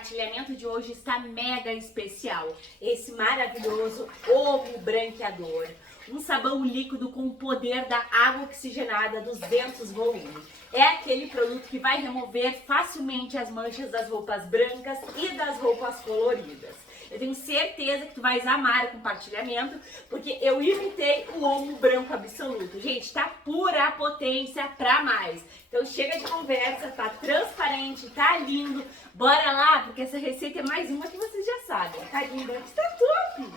compartilhamento de hoje está mega especial. Esse maravilhoso Omo Branqueador. Um sabão líquido com o poder da água oxigenada 200 volume. É aquele produto que vai remover facilmente as manchas das roupas brancas e das roupas coloridas. Eu tenho certeza que tu vais amar o compartilhamento, porque eu imitei o Omo Branco Absoluto. Gente, tá pura potência pra mais. Então chega de conversa, tá transparente, tá lindo. Bora lá, porque essa receita é mais uma que vocês já sabem. Tá lindo, está top!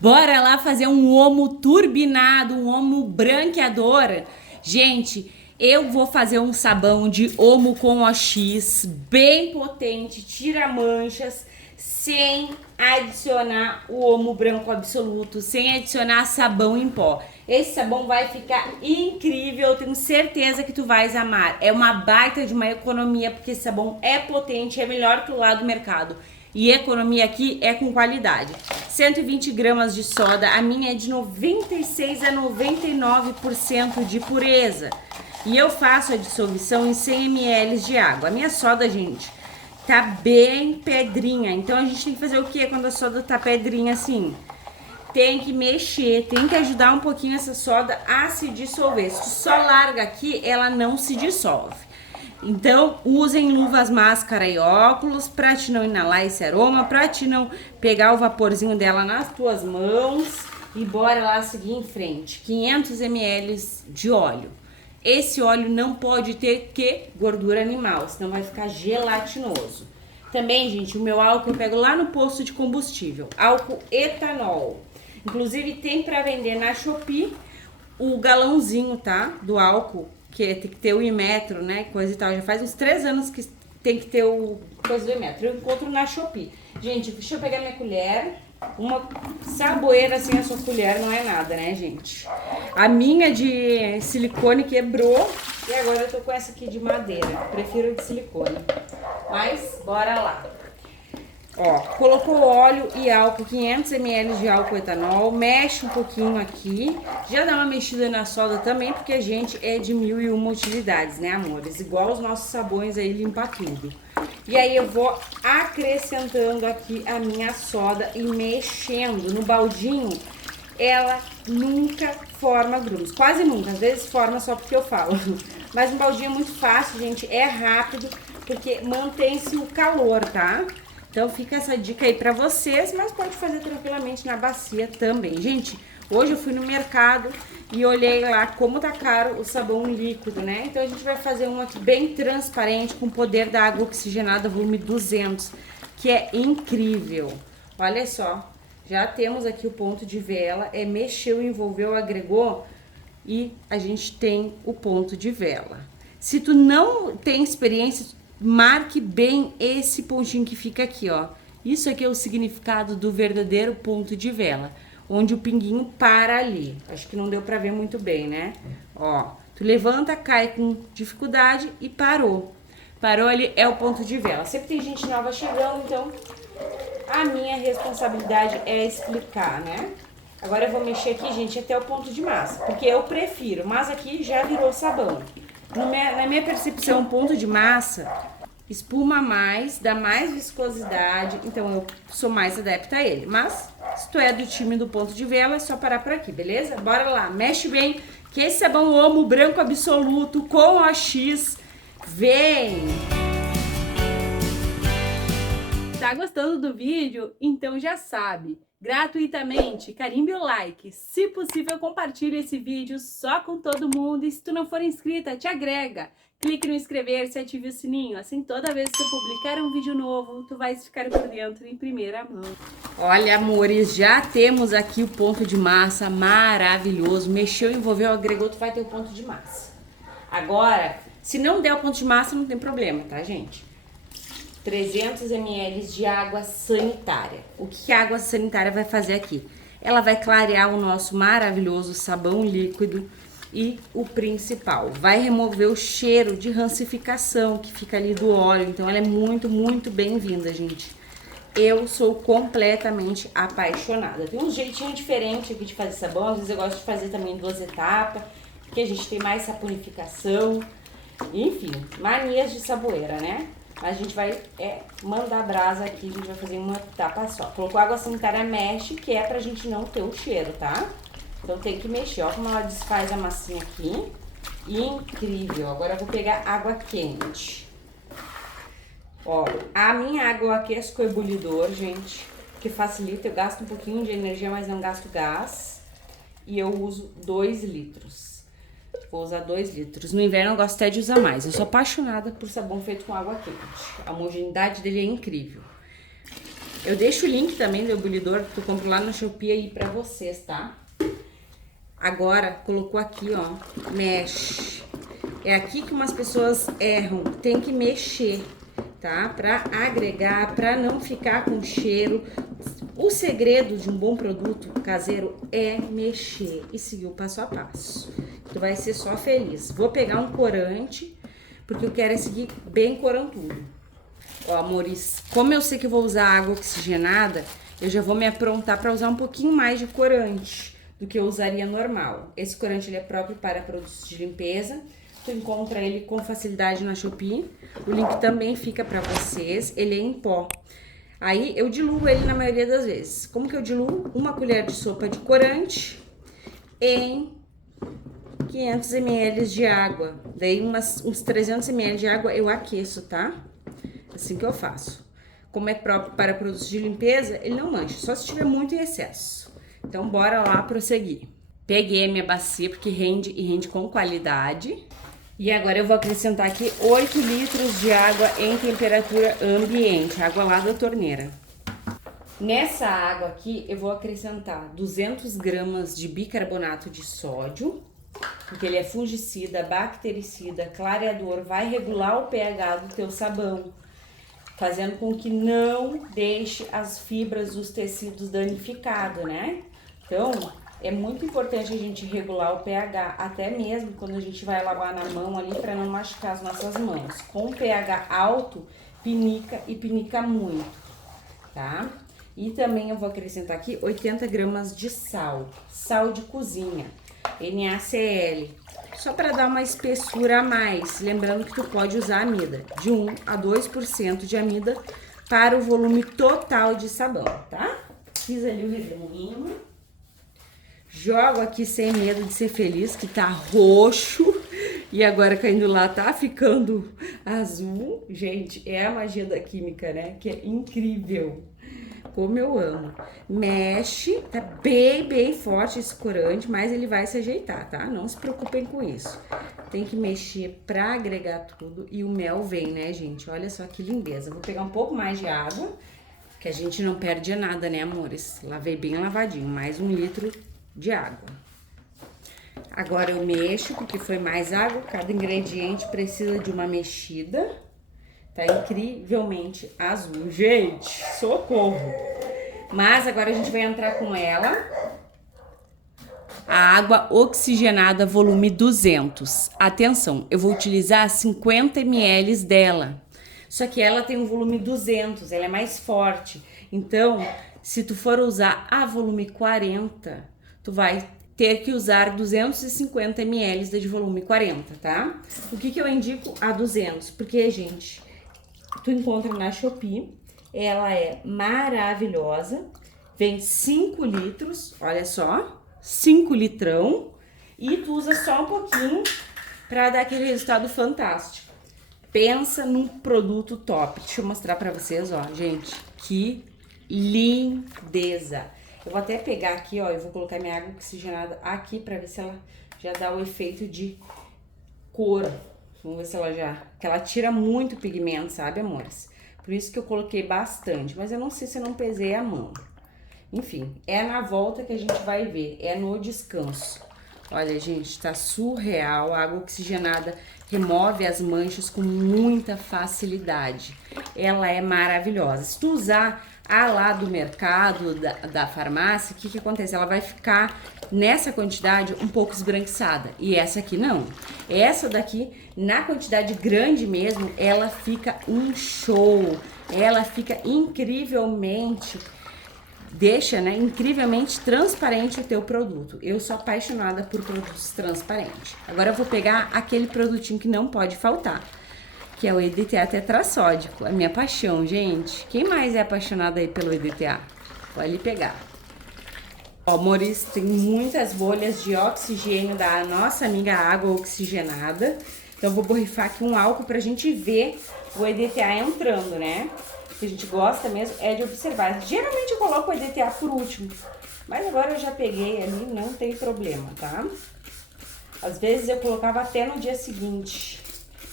Bora lá fazer um omo turbinado, um omo branqueador. Gente, eu vou fazer um sabão de omo com OX bem potente, tira manchas, sem adicionar o Omo Branco Absoluto, sem adicionar sabão em pó. Esse sabão vai ficar incrível, eu tenho certeza que tu vais amar. É uma baita de uma economia, porque esse sabão é potente, é melhor que o lá do mercado. E economia aqui é com qualidade. 120 gramas de soda, a minha é de 96 a 99% de pureza. E eu faço a dissolução em 100 ml de água. A minha soda, gente, tá bem pedrinha. Então a gente tem que fazer o que quando a soda tá pedrinha assim? Tem que mexer, tem que ajudar um pouquinho essa soda a se dissolver. Se tu só larga aqui, ela não se dissolve. Então, usem luvas, máscara e óculos pra te não inalar esse aroma, pra te não pegar o vaporzinho dela nas tuas mãos. E bora lá seguir em frente. 500 ml de óleo. Esse óleo não pode ter gordura animal, senão vai ficar gelatinoso. Também, gente, o meu álcool eu pego lá no posto de combustível. Álcool etanol. Inclusive, tem pra vender na Shopee o galãozinho, tá? Do álcool. Que tem que ter o Imetro, né, coisa e tal. Já faz uns 3 anos que tem que ter o coisa do Imetro. Eu encontro na Shopee. Gente, deixa eu pegar minha colher. Uma saboeira sem a sua colher não é nada, né, gente? A minha de silicone quebrou e agora eu tô com essa aqui de madeira. Prefiro de silicone. Mas, bora lá. Ó, colocou óleo e álcool, 500 ml de álcool etanol, mexe um pouquinho aqui, já dá uma mexida na soda também, porque a gente é de 1001 utilidades, né, amores? Igual os nossos sabões aí, limpa tudo. E aí eu vou acrescentando aqui a minha soda e mexendo no baldinho. Ela nunca forma grumos, quase nunca, às vezes forma só porque eu falo. Mas um baldinho é muito fácil, gente, é rápido, porque mantém-se o calor, tá? Então fica essa dica aí pra vocês, mas pode fazer tranquilamente na bacia também. Gente, hoje eu fui no mercado e olhei lá como tá caro o sabão líquido, né? Então a gente vai fazer um aqui bem transparente, com o poder da água oxigenada, volume 200, que é incrível. Olha só, já temos aqui o ponto de vela, mexeu, envolveu, agregou e a gente tem o ponto de vela. Se tu não tem experiência, marque bem esse pontinho que fica aqui, ó. Isso aqui é o significado do verdadeiro ponto de vela, onde o pinguinho para ali. Acho que não deu pra ver muito bem, né? Ó, tu levanta, cai com dificuldade e parou. Parou ali, é o ponto de vela. Sempre tem gente nova chegando, então a minha responsabilidade é explicar, né? Agora eu vou mexer aqui, gente, até o ponto de massa, porque eu prefiro, mas aqui já virou sabão. Na minha percepção, ponto de massa espuma mais, dá mais viscosidade, então eu sou mais adepta a ele. Mas, se tu é do time do ponto de vela, é só parar por aqui, beleza? Bora lá, mexe bem, que esse sabão Omo Branco Absoluto com OX vem! Tá gostando do vídeo? Então já sabe, gratuitamente, carimbe o like, se possível compartilhe esse vídeo só com todo mundo e se tu não for inscrita, te agrega, clique no inscrever-se e ative o sininho, assim toda vez que eu publicar um vídeo novo, tu vais ficar por dentro em primeira mão. Olha, amores, já temos aqui o ponto de massa maravilhoso, mexeu, envolveu, agregou, tu vai ter o ponto de massa. Agora, se não der o ponto de massa, não tem problema, tá, gente? 300 ml de água sanitária. O que a água sanitária vai fazer aqui? Ela vai clarear o nosso maravilhoso sabão líquido e o principal, vai remover o cheiro de rancificação que fica ali do óleo. Então ela é muito, muito bem-vinda, gente. Eu sou completamente apaixonada. Tem um jeitinho diferente aqui de fazer sabão. Às vezes eu gosto de fazer também 2 etapas, porque a gente tem mais saponificação. Enfim, manias de saboeira, né? A gente vai mandar brasa aqui, a gente vai fazer uma tapa só. Colocou água sanitária, mexe, que é pra gente não ter o cheiro, tá? Então tem que mexer, ó como ela desfaz a massinha aqui. Incrível. Agora eu vou pegar água quente. Ó, a minha água aquece com ebulidor, gente, que facilita. Eu gasto um pouquinho de energia, mas não gasto gás. E eu uso 2 litros. Vou usar 2 litros. No inverno eu gosto até de usar mais. Eu sou apaixonada por sabão feito com água quente. A homogeneidade dele é incrível. Eu deixo o link também do ebulidor que eu compro lá no Shopee aí pra vocês, tá? Agora, colocou aqui, ó, mexe. É aqui que umas pessoas erram. Tem que mexer, tá? Pra agregar, pra não ficar com cheiro. O segredo de um bom produto caseiro é mexer e seguir o passo a passo. Tu vai ser só feliz. Vou pegar um corante, porque eu quero seguir bem corantudo. Ó, amores, como eu sei que eu vou usar água oxigenada, eu já vou me aprontar pra usar um pouquinho mais de corante do que eu usaria normal. Esse corante ele é próprio para produtos de limpeza. Tu encontra ele com facilidade na Shopee. O link também fica para vocês. Ele é em pó. Aí eu diluo ele na maioria das vezes. Como que eu diluo? 1 colher de sopa de corante em 500 ml de água. Daí uns 300 ml de água eu aqueço, tá? Assim que eu faço. Como é próprio para produtos de limpeza, ele não mancha, só se tiver muito em excesso. Então, bora lá prosseguir. Peguei a minha bacia, porque rende e rende com qualidade. E agora eu vou acrescentar aqui 8 litros de água em temperatura ambiente, água lá da torneira. Nessa água aqui, eu vou acrescentar 200 gramas de bicarbonato de sódio, porque ele é fungicida, bactericida, clareador, vai regular o pH do teu sabão, fazendo com que não deixe as fibras dos tecidos danificados, né? Então, é muito importante a gente regular o pH, até mesmo quando a gente vai lavar na mão ali para não machucar as nossas mãos. Com pH alto, pinica e pinica muito, tá? E também eu vou acrescentar aqui 80 gramas de sal, sal de cozinha, NaCl, só para dar uma espessura a mais. Lembrando que tu pode usar amida, de 1 a 2% de amida para o volume total de sabão, tá? Fiz ali o redemoinho. Jogo aqui sem medo de ser feliz, que tá roxo e agora caindo lá tá ficando azul. Gente, é a magia da química, né? Que é incrível. Como eu amo. Mexe, tá bem forte esse corante, mas ele vai se ajeitar, tá? Não se preocupem com isso. Tem que mexer pra agregar tudo e o mel vem, né, gente? Olha só que lindeza. Vou pegar um pouco mais de água, que a gente não perde nada, né, amores? Lavei bem lavadinho, mais 1 litro de água. Agora eu mexo, porque foi mais água, cada ingrediente precisa de uma mexida. Tá incrivelmente azul, gente, socorro! Mas agora a gente vai entrar com ela. A água oxigenada volume 200. Atenção, eu vou utilizar 50 ml dela. Só que ela tem um volume 200, ela é mais forte. Então, se tu for usar a volume 40, tu vai ter que usar 250 ml de volume 40, tá? O que eu indico a 200? Porque, gente, tu encontra na Shopee, ela é maravilhosa, vem 5 litros, olha só, 5 litrão, e tu usa só um pouquinho pra dar aquele resultado fantástico. Pensa num produto top. Deixa eu mostrar pra vocês, ó, gente, que lindeza! Eu vou até pegar aqui, ó, eu vou colocar minha água oxigenada aqui pra ver se ela já dá o efeito de cor. Vamos ver se ela já... Porque ela tira muito pigmento, sabe, amores? Por isso que eu coloquei bastante, mas eu não sei se eu não pesei a mão. Enfim, é na volta que a gente vai ver, é no descanso. Olha, gente, tá surreal. A água oxigenada remove as manchas com muita facilidade. Ela é maravilhosa. Se tu usar a lá do mercado, da farmácia, o que acontece? Ela vai ficar nessa quantidade um pouco esbranquiçada. E essa aqui não. Essa daqui, na quantidade grande mesmo, ela fica um show. Ela fica incrivelmente... Deixa, né, incrivelmente transparente o teu produto. Eu sou apaixonada por produtos transparentes. Agora eu vou pegar aquele produtinho que não pode faltar. que é o EDTA tetrassódico, a minha paixão, gente. Quem mais é apaixonado aí pelo EDTA? Pode ali pegar. Ó, amores, tem muitas bolhas de oxigênio da nossa amiga água oxigenada. Então, eu vou borrifar aqui um álcool pra gente ver o EDTA entrando, né? O que a gente gosta mesmo é de observar. Geralmente eu coloco o EDTA por último, mas agora eu já peguei ali, não tem problema, tá? Às vezes eu colocava até no dia seguinte,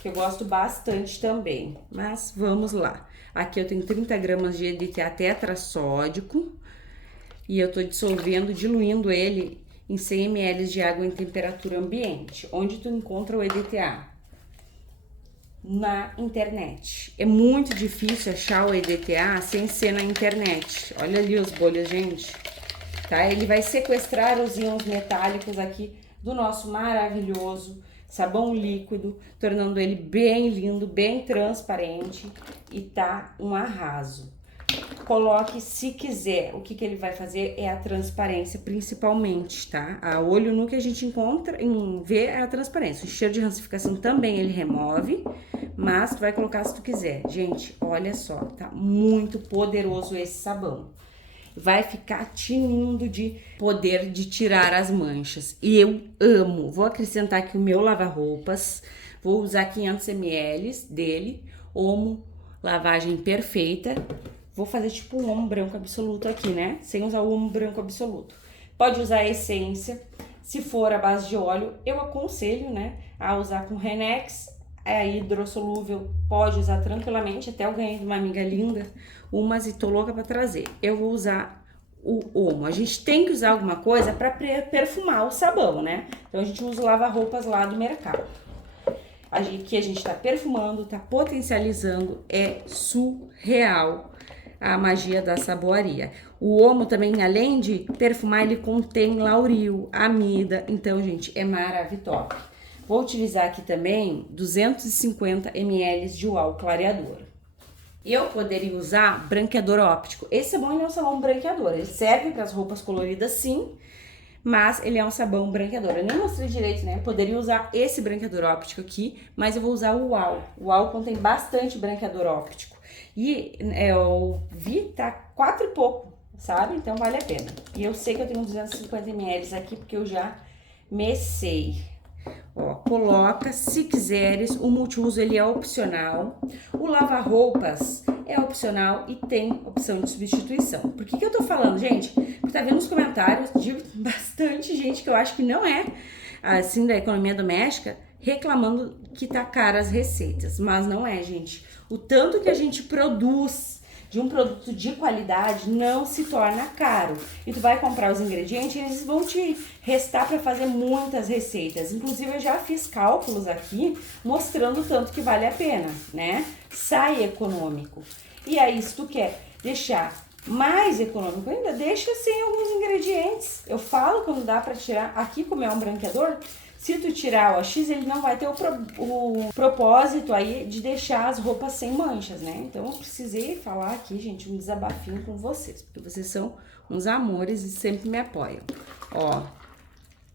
que eu gosto bastante também. Mas vamos lá. Aqui eu tenho 30 gramas de EDTA tetrassódico e eu tô dissolvendo, diluindo ele em 100 ml de água em temperatura ambiente. Onde tu encontra o EDTA? Na internet. É muito difícil achar o EDTA sem ser na internet. Olha ali os bolhas, gente. Tá? Ele vai sequestrar os íons metálicos aqui do nosso maravilhoso sabão líquido, tornando ele bem lindo, bem transparente e tá um arraso. Coloque se quiser. O que ele vai fazer é a transparência principalmente, tá? A olho nu que a gente encontra, vê é a transparência. O cheiro de rancificação também ele remove, mas tu vai colocar se tu quiser. Gente, olha só, tá muito poderoso esse sabão. Vai ficar tinindo de poder de tirar as manchas. E eu amo. Vou acrescentar aqui o meu lava-roupas. Vou usar 500 ml dele. Omo, lavagem perfeita. Vou fazer tipo um omo branco absoluto aqui, né? Sem usar o omo branco absoluto. Pode usar a essência. Se for a base de óleo, eu aconselho, né? A usar com Renex. É hidrossolúvel, pode usar tranquilamente. Até eu ganhei de uma amiga linda umas e tô louca pra trazer. Eu vou usar o omo. A gente tem que usar alguma coisa pra perfumar o sabão, né? Então a gente usa o lava-roupas lá do mercado. Que a gente tá perfumando, tá potencializando, é surreal a magia da saboaria. O omo também, além de perfumar, ele contém lauril, amida. Então, gente, é maravilhoso. Vou utilizar aqui também 250 ml de uau clareador. Eu poderia usar branqueador óptico. Esse sabão não é um sabão branqueador. Ele serve para as roupas coloridas, sim, mas ele é um sabão branqueador. Eu nem mostrei direito, né? Eu poderia usar esse branqueador óptico aqui, mas eu vou usar o uau. O uau contém bastante branqueador óptico. E eu vi, tá 4 e pouco, sabe? Então vale a pena. E eu sei que eu tenho 250 ml aqui, porque eu já mecei. Ó, coloca, se quiseres, o multiuso ele é opcional, o lavar-roupas é opcional e tem opção de substituição. Por que eu tô falando, gente? Porque tá vendo nos comentários de bastante gente que eu acho que não é, assim, da economia doméstica, reclamando que tá cara as receitas, mas não é, gente. O tanto que a gente produz de um produto de qualidade não se torna caro. E tu vai comprar os ingredientes e eles vão te restar para fazer muitas receitas. Inclusive eu já fiz cálculos aqui mostrando o tanto que vale a pena, né? Sai econômico. E aí, se tu quer deixar mais econômico ainda, deixa sem alguns ingredientes. Eu falo quando dá para tirar. Aqui, como é um branqueador, se tu tirar o AX, ele não vai ter o propósito aí de deixar as roupas sem manchas, né? Então, eu precisei falar aqui, gente, um desabafinho com vocês, porque vocês são uns amores e sempre me apoiam. Ó,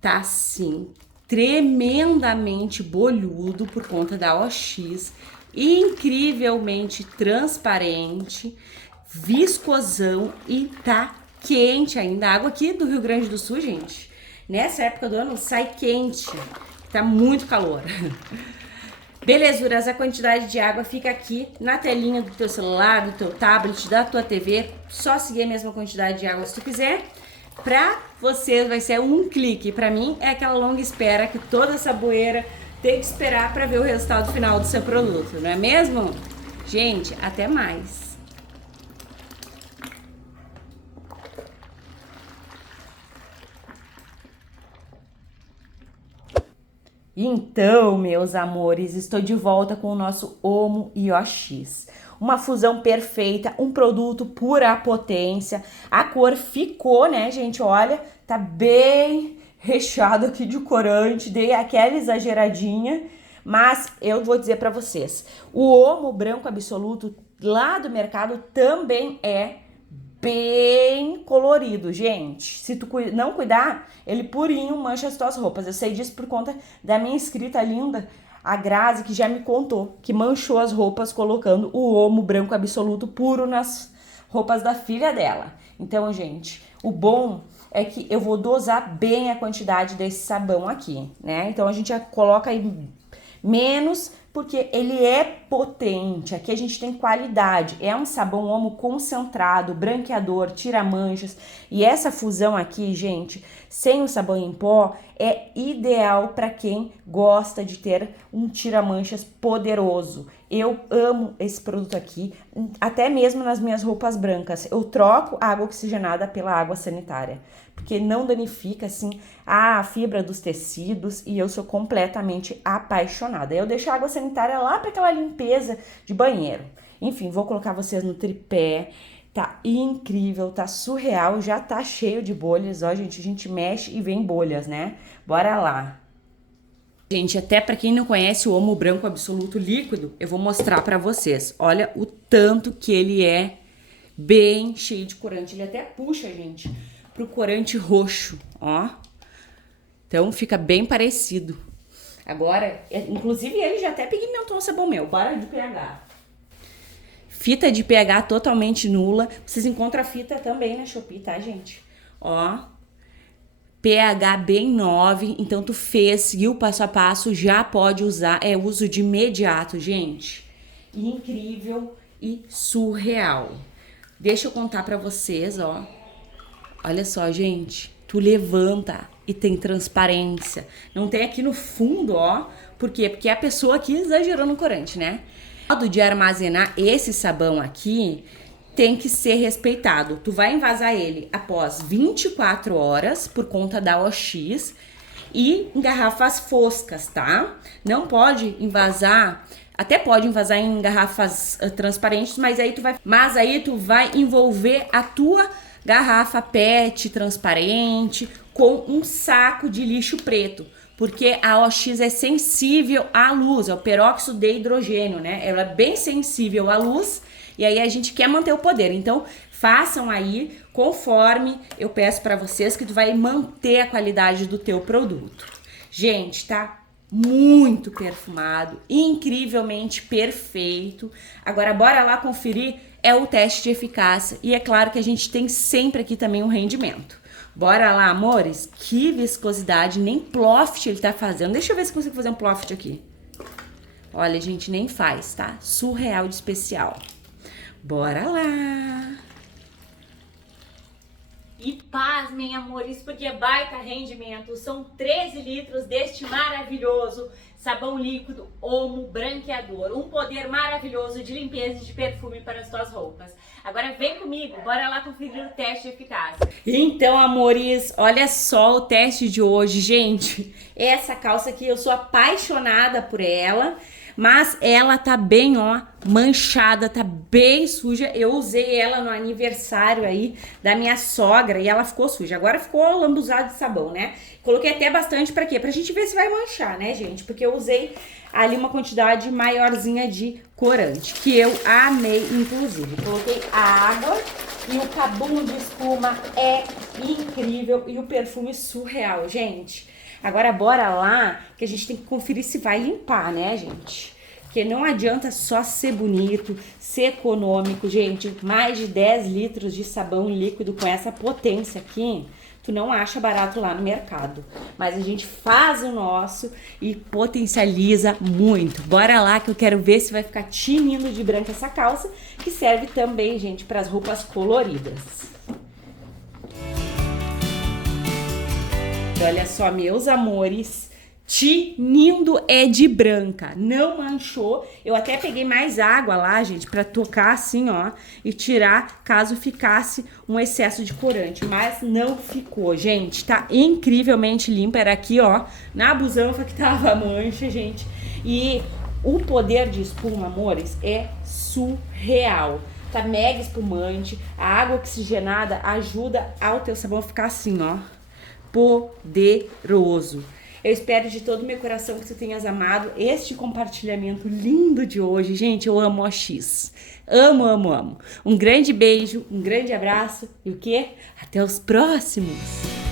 tá assim, tremendamente bolhudo por conta da OX, incrivelmente transparente, viscosão e tá quente ainda. A água aqui do Rio Grande do Sul, gente, nessa época do ano sai quente, tá muito calor. Belezuras, a quantidade de água fica aqui na telinha do teu celular, do teu tablet, da tua TV. Só seguir a mesma quantidade de água se tu quiser. Pra você vai ser um clique. Pra mim é aquela longa espera que toda saboeira tem que esperar pra ver o resultado final do seu produto, não é mesmo? Gente, até mais. Então, meus amores, estou de volta com o nosso Omo OX. Uma fusão perfeita, um produto pura potência. A cor ficou, né, gente? Olha, tá bem recheado aqui de corante. Dei aquela exageradinha, mas eu vou dizer pra vocês. O Omo branco absoluto lá do mercado também é bem colorido, gente. Se tu não cuidar, ele purinho mancha as tuas roupas. Eu sei disso por conta da minha inscrita linda, A Grazi que já me contou que manchou as roupas colocando o Omo Branco Absoluto puro nas roupas da filha dela. Então, gente, o bom é que eu vou dosar bem a quantidade desse sabão aqui, né? Então, a gente já coloca aí menos, porque ele é potente. Aqui a gente tem qualidade. É um sabão Omo concentrado, branqueador, tira manchas. E essa fusão aqui, gente, sem o sabão em pó, é ideal para quem gosta de ter um tira-manchas poderoso. Eu amo esse produto aqui, até mesmo nas minhas roupas brancas. Eu troco a água oxigenada pela água sanitária, porque não danifica, assim, a fibra dos tecidos e eu sou completamente apaixonada. Eu deixo a água sanitária lá para aquela limpeza de banheiro. Enfim, vou colocar vocês no tripé. Tá incrível, tá surreal, já tá cheio de bolhas, ó, gente, a gente mexe e vem bolhas, né? Bora lá. Gente, até pra quem não conhece o Omo Branco Absoluto líquido, eu vou mostrar pra vocês. Olha o tanto que ele é bem cheio de corante, ele até puxa, gente, pro corante roxo, ó. Então fica bem parecido. Agora, inclusive ele já até pigmentou o sabão meu, bora de pH. Fita de pH totalmente nula. Vocês encontram a fita também na Shopee, tá, gente? Ó, pH bem 9. Então, tu fez, seguiu o passo a passo, já pode usar. É uso de imediato, gente. Incrível e surreal. Deixa eu contar pra vocês, ó. Olha só, gente. Tu levanta e tem transparência. Não tem aqui no fundo, ó. Por quê? Porque a pessoa aqui exagerou no corante, né? O modo de armazenar esse sabão aqui tem que ser respeitado. Tu vai envasar ele após 24 horas por conta da OX e em garrafas foscas, tá? Não pode envasar, até pode envasar em garrafas transparentes, mas aí tu vai envolver a tua garrafa PET transparente com um saco de lixo preto. Porque a OX é sensível à luz, é o peróxido de hidrogênio, né? Ela é bem sensível à luz e aí a gente quer manter o poder. Então, façam aí conforme eu peço para vocês, que tu vai manter a qualidade do teu produto. Gente, tá muito perfumado, incrivelmente perfeito. Agora, bora lá conferir o teste de eficácia. E é claro que a gente tem sempre aqui também um rendimento. Bora lá, amores? Que viscosidade, nem ploft ele tá fazendo. Deixa eu ver se eu consigo fazer um ploft aqui. Olha, gente, nem faz, tá? Surreal de especial. Bora lá! E pasmem, amores, porque é baita rendimento. São 13 litros deste maravilhoso sabão líquido Omo Branqueador. Um poder maravilhoso de limpeza e de perfume para as tuas roupas. Agora vem comigo, bora lá conferir o teste de eficácia. Então, amores, olha só o teste de hoje, gente. Essa calça aqui, eu sou apaixonada por ela. Mas ela tá bem, ó, manchada, tá bem suja. Eu usei ela no aniversário aí da minha sogra e ela ficou suja. Agora ficou lambuzada de sabão, né? Coloquei até bastante pra quê? Pra gente ver se vai manchar, né, gente? Porque eu usei ali uma quantidade maiorzinha de corante, que eu amei, inclusive. Coloquei a água e o cabum de espuma é incrível e o perfume surreal, gente. Agora bora lá, que a gente tem que conferir se vai limpar, né, gente? Porque não adianta só ser bonito, ser econômico, gente. Mais de 10 litros de sabão líquido com essa potência aqui, tu não acha barato lá no mercado. Mas a gente faz o nosso e potencializa muito. Bora lá que eu quero ver se vai ficar tinindo de branco essa calça, que serve também, gente, para as roupas coloridas. Olha só, meus amores, tinindo é de branca, não manchou. Eu até peguei mais água lá, gente, pra tocar assim, ó, e tirar caso ficasse um excesso de corante, mas não ficou, gente, tá incrivelmente limpa. Era aqui, ó, na busanfa que tava a mancha, gente, e o poder de espuma, amores, é surreal. Tá mega espumante, a água oxigenada ajuda ao teu sabão ficar assim, ó, poderoso. Eu espero de todo o meu coração que tu tenhas amado este compartilhamento lindo de hoje. Gente, eu amo OX. Amo, amo, amo. Um grande beijo, um grande abraço e o quê? Até os próximos!